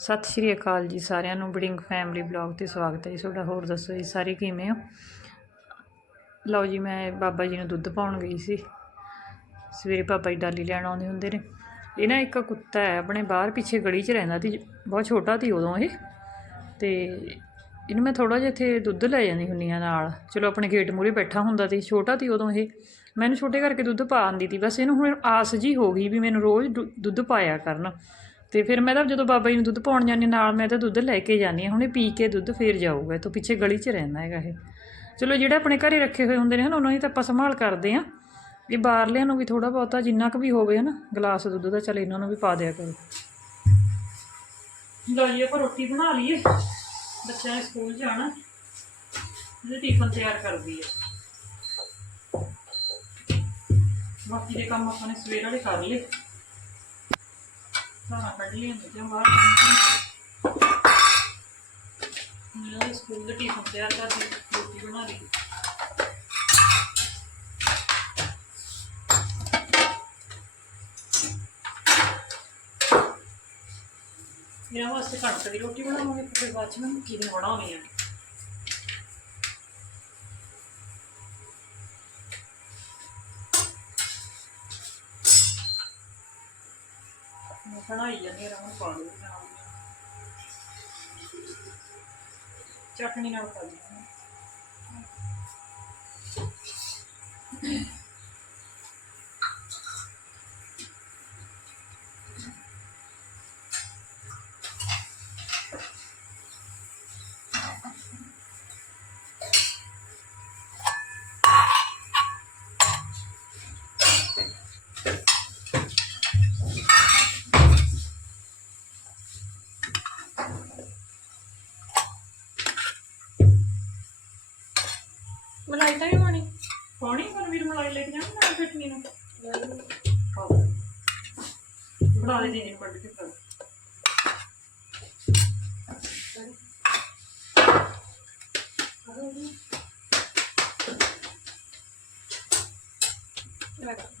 ਸਤਿ ਸ਼੍ਰੀ ਅਕਾਲ ਜੀ ਸਾਰਿਆਂ ਨੂੰ ਬਡਿੰਗ ਫੈਮਿਲੀ ਬਲੌਗ ਤੇ ਸਵਾਗਤ ਹੈ ਜੀ ਤੁਹਾਡਾ। ਹੋਰ ਦੱਸੋ ਜੀ ਸਾਰੇ ਕਿਵੇਂ ਹੋ? ਲਓ ਜੀ, ਮੈਂ ਬਾਬਾ ਜੀ ਨੂੰ ਦੁੱਧ ਪਾਉਣ ਗਈ ਸੀ। ਸਵੇਰੇ ਪਾਪਾ ਜੀ ਡਾਲੀ ਲੈਣ ਆਉਂਦੇ ਹੁੰਦੇ ਨੇ। ਇਹ ਨਾ ਇੱਕ ਕੁੱਤਾ ਹੈ, ਆਪਣੇ ਬਾਹਰ ਪਿੱਛੇ ਗਲੀ 'ਚ ਰਹਿੰਦਾ ਸੀ, ਬਹੁਤ ਛੋਟਾ ਸੀ ਉਦੋਂ ਇਹ। ਤੇ ਇਹਨੂੰ ਮੈਂ ਥੋੜਾ ਜਿਹਾ ਇੱਥੇ ਦੁੱਧ ਲੈ ਜਾਂਦੀ ਹੁੰਨੀ ਆ ਨਾਲ। ਚਲੋ, ਆਪਣੇ ਗੇਟ ਮੂਹਰੇ ਬੈਠਾ ਹੁੰਦਾ ਸੀ, ਛੋਟਾ ਸੀ ਉਦੋਂ ਇਹ। ਮੈਨੂੰ ਛੋਟੇ ਕਰਕੇ ਦੁੱਧ ਪਾ ਆਂਦੀ ਸੀ। ਬਸ ਇਹਨੂੰ ਹੁਣ ਆਸ ਜੀ ਹੋ ਗਈ ਵੀ ਮੈਨੂੰ ਰੋਜ਼ ਦੁ- ਦੁੱਧ ਪਾਇਆ ਕਰਨ। ਤੇ ਫਿਰ ਮੈਂ ਤਾਂ ਜਦੋਂ ਬਾਬਾ ਜੀ ਨੂੰ ਦੁੱਧ ਪਾਉਣ ਜਾਂਦੀ ਨਾਲ ਮੈਂ ਤਾਂ ਦੁੱਧ ਲੈ ਕੇ ਜਾਂਦੀ ਹਾਂ। ਹੁਣ ਪੀ ਕੇ ਦੁੱਧ ਫੇਰ ਜਾਊਗਾ ਤੋਂ ਪਿੱਛੇ ਗਲੀ 'ਚ ਰਹਿੰਦਾ ਹੈਗਾ ਇਹ। ਚਲੋ ਜਿਹੜੇ ਆਪਣੇ ਘਰੇ ਰੱਖੇ ਹੋਏ ਹੁੰਦੇ ਨੇ ਹਨ, ਉਹਨਾਂ ਦੀ ਤਾਂ ਆਪਾਂ ਸੰਭਾਲ ਕਰਦੇ ਆ ਇਹ ਬਾਹਰਲਿਆਂ ਨੂੰ ਵੀ ਥੋੜਾ ਬਹੁਤਾ ਜਿੰਨਾ ਕੁ ਵੀ ਹੋਵੇ ਹਨਾ, ਗਲਾਸ ਦੁੱਧ ਦਾ ਚਲ ਇਹਨਾਂ ਨੂੰ ਵੀ ਪਾ ਦਿਆ ਕਰੋ। ਲਓ ਜੀ, ਆਪਾਂ ਰੋਟੀ ਬਣਾ ਲਈਏ। ਬੱਚਿਆਂ ਨੇ ਸਕੂਲ ਜਾਣਾ। ਇਹਦੇ ਟਿਫਨ ਤਿਆਰ ਕਰਦੀ ਹੈ ਬਾਕੀ ਦੇ ਕੰਮ ਆਪਾਂ ਨੇ ਸਵੇਰ ਵਾਲੇ ਕਰ ਲਏ। ਸਾਰਾ ਕੱਢ ਮੇਰਾ ਸਕੂਲ ਦੇ ਟਿਫਨ ਤਿਆਰ ਕਰਦੀ ਰੋਟੀ ਬਣਾ ਲਈ ਮੇਰਾ ਵਾਸਤੇ ਕਣਕ ਦੀ ਰੋਟੀ ਬਣਾਵਾਂਗੇ ਫਿਰ ਬਾਅਦ ਚ ਮੈਂ ਮੱਕੀ ਬਣਾਉਣੀ ਆ ਬਣਾਈ ਜਾਂਦੀ ਹਾਂ ਰਮਨ ਪਾ ਲਓ। ਚਟਨੀ ਨਾਲ ਖਾ ਲਈ ਰੋਟੀ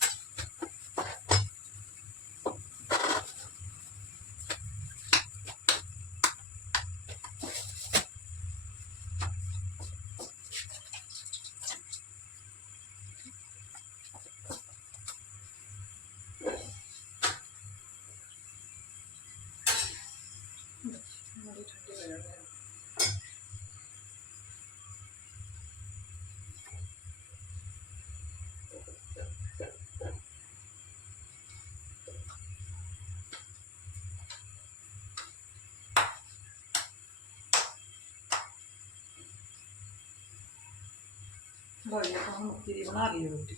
ਲਓ ਜੀ ਆਪਾਂ ਹੁਣ ਮੱਕੀ ਦੀ ਬਣਾ ਲਈ ਰੋਟੀ।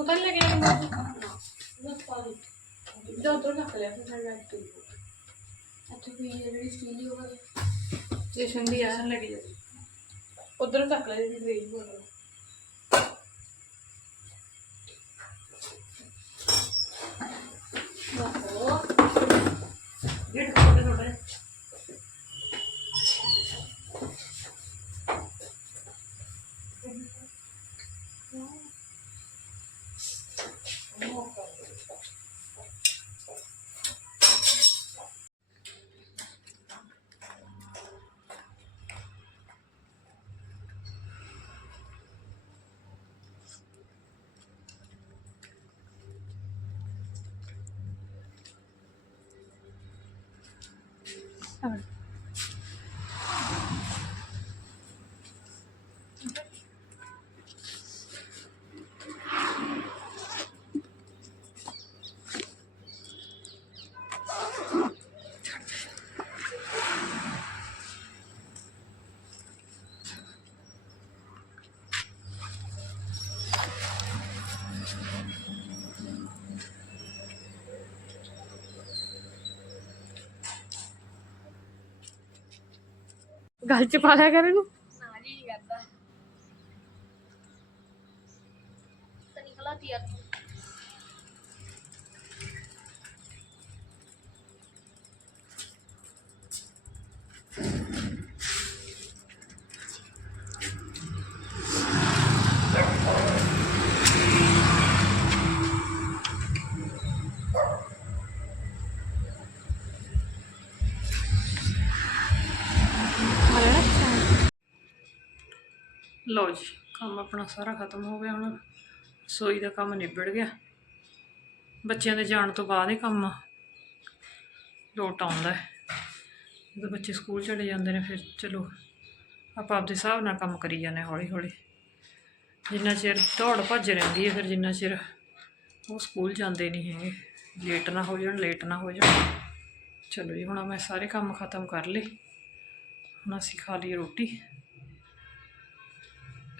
तू तो नहीं लगे बस पा दी ਜਾਂ ਉਧਰ ਰੱਖ ਲਿਆ ਫਿਰ ਮੈਂ ਬੈਠ ਕੇ ਇੱਥੇ ਕੋਈ ਜਿਹੜੀ ਸਟੀਲ ਦੀ ਉਹ ਸਟੇਸ਼ਨ ਦੀ ਆ ਲੱਗੀ ਜਾਂਦੀ ਉਧਰ ਰੱਖ ਲਿਆ ਜਿਹੜੀ ਵੇਜ ਗੱਲ ਚ ਪਾ ਲਿਆ ਕਰ ਇਹਨੂੰ। ਨਾ ਜੀ ਨਹੀਂ ਕਰਦਾ। ਤਾਂ ਨਿਕਲਾ ਲਓ ਜੀ, ਕੰਮ ਆਪਣਾ ਸਾਰਾ ਖਤਮ ਹੋ ਗਿਆ ਹੁਣ। ਸੋਈ ਦਾ ਕੰਮ ਨਿਬੜ ਗਿਆ। ਬੱਚਿਆਂ ਦੇ ਜਾਣ ਤੋਂ ਬਾਅਦ ਹੀ ਕੰਮ ਲੋਟ ਆਉਂਦਾ ਹੈ। ਜਦੋਂ ਬੱਚੇ ਸਕੂਲ ਚਲੇ ਜਾਂਦੇ ਨੇ, ਫਿਰ ਚਲੋ ਆਪਾਂ ਆਪਦੇ ਹਿਸਾਬ ਨਾਲ ਕੰਮ ਕਰੀ ਜਾਂਦੇ ਹੌਲੀ ਹੌਲੀ ਜਿੰਨਾ ਚਿਰ ਦੌੜ ਭੱਜ ਰਹਿੰਦੀ ਹੈ, ਫਿਰ ਜਿੰਨਾ ਚਿਰ ਉਹ ਸਕੂਲ ਜਾਂਦੇ ਨਹੀਂ ਹੈਗੇ। ਲੇਟ ਨਾ ਹੋ ਜਾਣ, ਲੇਟ ਨਾ ਹੋ ਜਾਣ। ਚਲੋ ਜੀ, ਹੁਣ ਮੈਂ ਸਾਰੇ ਕੰਮ ਖਤਮ ਕਰ ਲਏ। ਹੁਣ ਅਸੀਂ ਖਾ ਲਈ ਰੋਟੀ।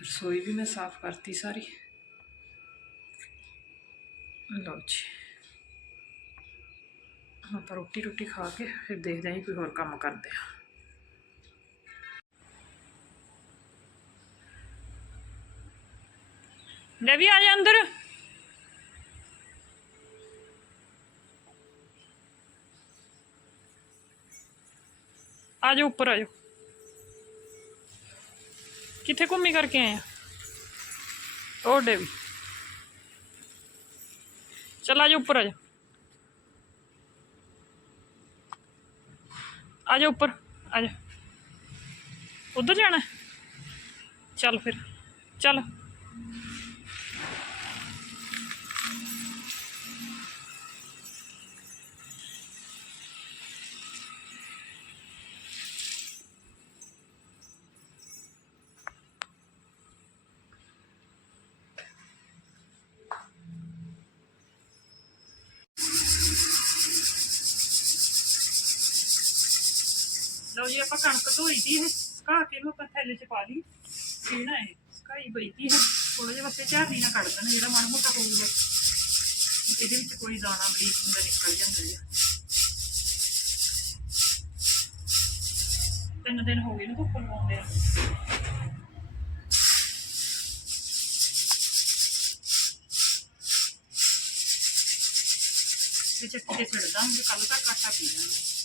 ਰਸੋਈ ਵੀ ਮੈਂ ਸਾਫ਼ ਕਰਤੀ ਸਾਰੀ ਲਓ ਜੀ ਹੁਣ ਆਪਾਂ ਰੋਟੀ ਰੋਟੀ ਖਾ ਕੇ ਫਿਰ ਦੇਖਦੇ ਹਾਂ ਜੀ ਕੋਈ ਹੋਰ ਕੰਮ ਕਰਦੇ ਹਾਂ ਲੈ ਵੀ ਆ ਜਾ ਅੰਦਰ ਆ ਜਾ ਉੱਪਰ ਆ ਜਾ ਕਿੱਥੇ ਘੁੰਮੀ ਕਰਕੇ ਆਏ ਆ? ਉਹ ਡੇਵੀ ਚੱਲ ਆ ਉੱਪਰ, ਆ ਜਾ ਉੱਪਰ, ਆ ਜਾ ਉਧਰ ਜਾਣਾ? ਚੱਲ ਫਿਰ, ਚੱਲ। ਕਣਕ ਧੋਈ ਦੀ ਹੈ ਸੁਕਾ ਕੇ ਇਹਨੂੰ ਆਪਾਂ ਥੈਲੇ 'ਚ ਪਾ ਲਈ। ਪੀਣਾ ਹੈ ਸੁਕਾਈ ਪਈ ਤੀ ਹੈ ਥੋੜਾ ਜਿਹਾ ਬਸੇ ਝਾੜੀ ਨਾ ਕੱਢ ਦੇਣਾ, ਜਿਹੜਾ ਮਾੜਾ ਮੋਟਾ ਹੋਊਗਾ। ਇਹਦੇ ਵਿੱਚ ਕੋਈ ਦਾਣਾ, ਬਰੀਕ ਹੁੰਦਾ ਨਿਕਲ ਜਾਂਦਾ ਜੀ ਤਿੰਨ ਦਿਨ ਹੋ ਗਏ ਨੇ ਧੁੱਪ ਲਵਾਉਂਦੇ ਆ ਇਹ ਚੱਕੀ ਤੇ ਛੱਡ ਦਾਂਗੇ ਕੱਲ ਤੱਕ ਆਟਾ ਪੀ ਜਾਣਾ।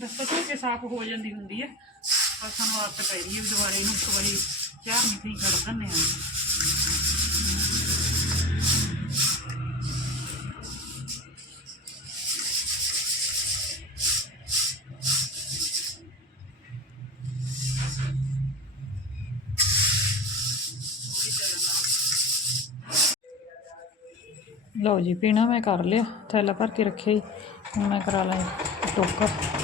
ਦਸਤਕ ਹੋ ਕੇ ਸਾਫ਼ ਹੋ ਜਾਂਦੀ ਹੁੰਦੀ ਹੈ। ਪਰ ਸਾਨੂੰ ਆਦਤ ਪੈ ਰਹੀ ਹੈ ਵੀ ਦੁਬਾਰੇ ਇਹਨੂੰ ਇੱਕ ਵਾਰੀ ਚਾਰ ਮਿੰਟ ਕੱਢ ਦਿੰਦੇ ਹਾਂ। ਲਓ ਜੀ, ਪੀਣਾ ਮੈਂ ਕਰ ਲਿਆ। ਥੈਲਾ ਭਰ ਕੇ ਰੱਖਿਆ ਹੀ। ਹੁਣ ਮੈਂ ਕਰਾ ਲਾਂ ਟੋਕਰ।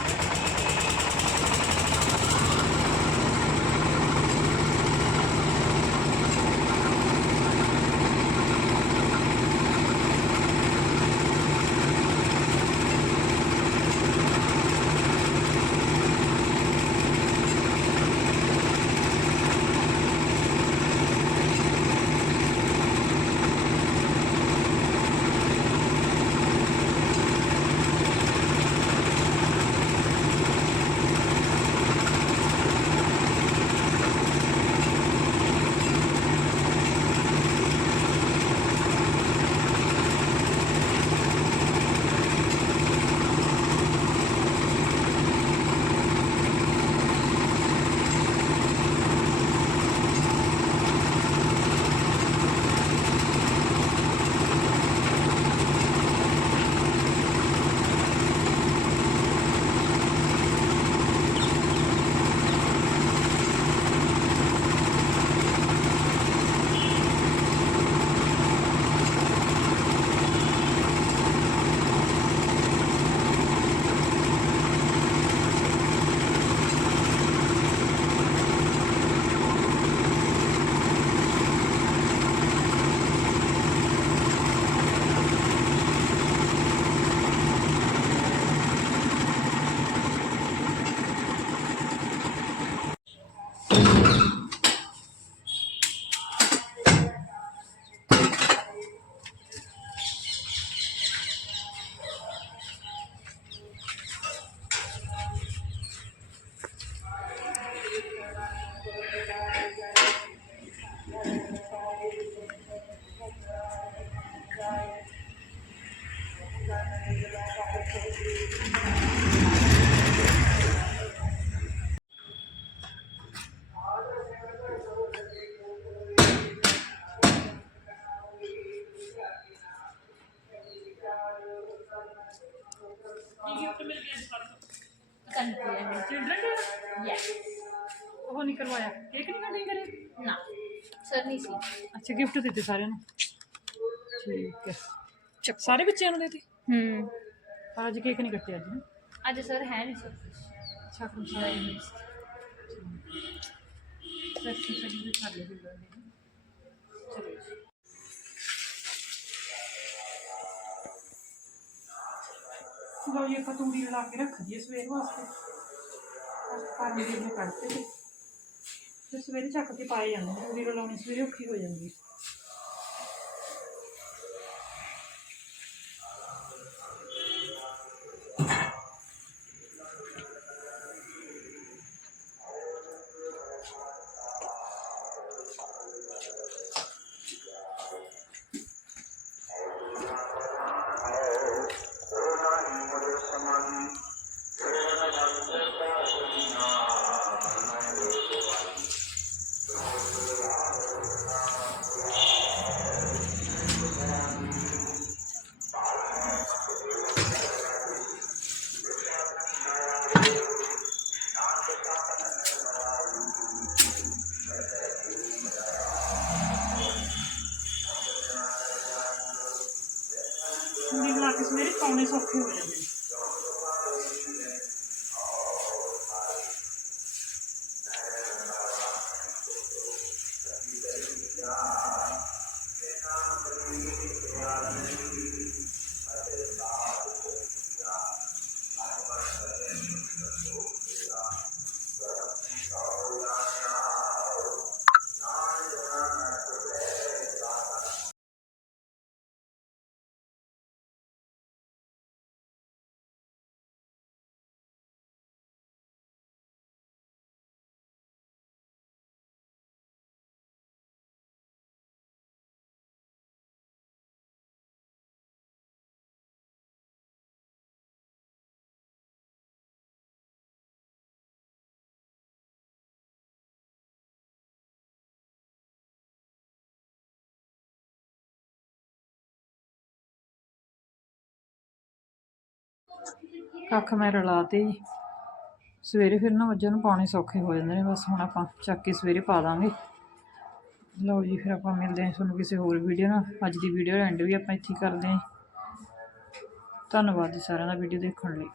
ਉਹ ਨਹੀਂ ਕਰਵਾਇਆ। ਕੇਕ ਨਹੀਂ ਕਟਿੰਗ ਕਰੀ ਨਾ। ਸਰ ਨਹੀਂ ਸੀ। ਅੱਛਾ ਗਿਫਟ ਦਿੱਤੇ ਸਾਰਿਆਂ ਨੂੰ। ਠੀਕ ਹੈ। ਸਾਰੇ ਬੱਚਿਆਂ ਨੂੰ ਦਿੱਤੇ? ਹੂੰ। ਪਰ ਅੱਜ ਕੇਕ ਨਹੀਂ ਕੱਟਿਆ ਅੱਜ ਨਾ। ਅੱਜ ਸਰ ਹੈ ਨਹੀਂ ਸਰ ਅੱਛਾ ਕੰਮ ਸਾਰਾ ਹੀ ਸੈਕਸ਼ਨ ਸੈਕਸ਼ਨ ਦੇ ਕਰ ਲਈ ਚਲੋ। ਲੋ ਇਹ ਆਪਾਂ ਤੂੜੀ ਲਾ ਕੇ ਰੱਖ ਦਈਏ ਸਵੇਰ ਵਾਸਤੇ। ਪਰ ਮੇਰੇ ਨੇ ਕੱਢਤੇ ਤੇ। ਤੇ ਸਵੇਰੇ ਚੱਕ ਕੇ ਪਾਏ ਜਾਂਦੇ ਨੇ ਤੂੜੀ ਲਾਉਣੀ ਸਵੇਰੇ ਔਖੀ ਹੋ ਜਾਂਦੀ ਚੂੜੀ ਬਣਾ ਕੇ ਸਵੇਰੇ ਪਾਉਣੇ ਸੌਖੇ ਹੋ ਜਾਂਦੇ ਨੇ। ਕੱਖ ਮੈਂ ਰਲਾਤੇ ਜੀ। ਸਵੇਰੇ ਫਿਰ ਨਾ ਮੱਝਾਂ ਨੂੰ ਪਾਉਣੇ ਸੌਖੇ ਹੋ ਜਾਂਦੇ ਨੇ, ਬਸ ਹੁਣ ਆਪਾਂ ਚੱਕ ਕੇ ਸਵੇਰੇ ਪਾ ਦਾਂਗੇ। ਲਓ ਜੀ, ਫਿਰ ਆਪਾਂ ਮਿਲਦੇ ਹਾਂ ਤੁਹਾਨੂੰ ਕਿਸੇ ਹੋਰ ਵੀਡੀਓ ਨਾਲ। ਅੱਜ ਦੀ ਵੀਡੀਓ ਦਾ ਐਂਡ ਵੀ ਆਪਾਂ ਇੱਥੇ ਕਰਦੇ ਹਾਂ ਧੰਨਵਾਦ ਜੀ ਸਾਰਿਆਂ ਦਾ ਵੀਡੀਓ ਦੇਖਣ ਲਈ।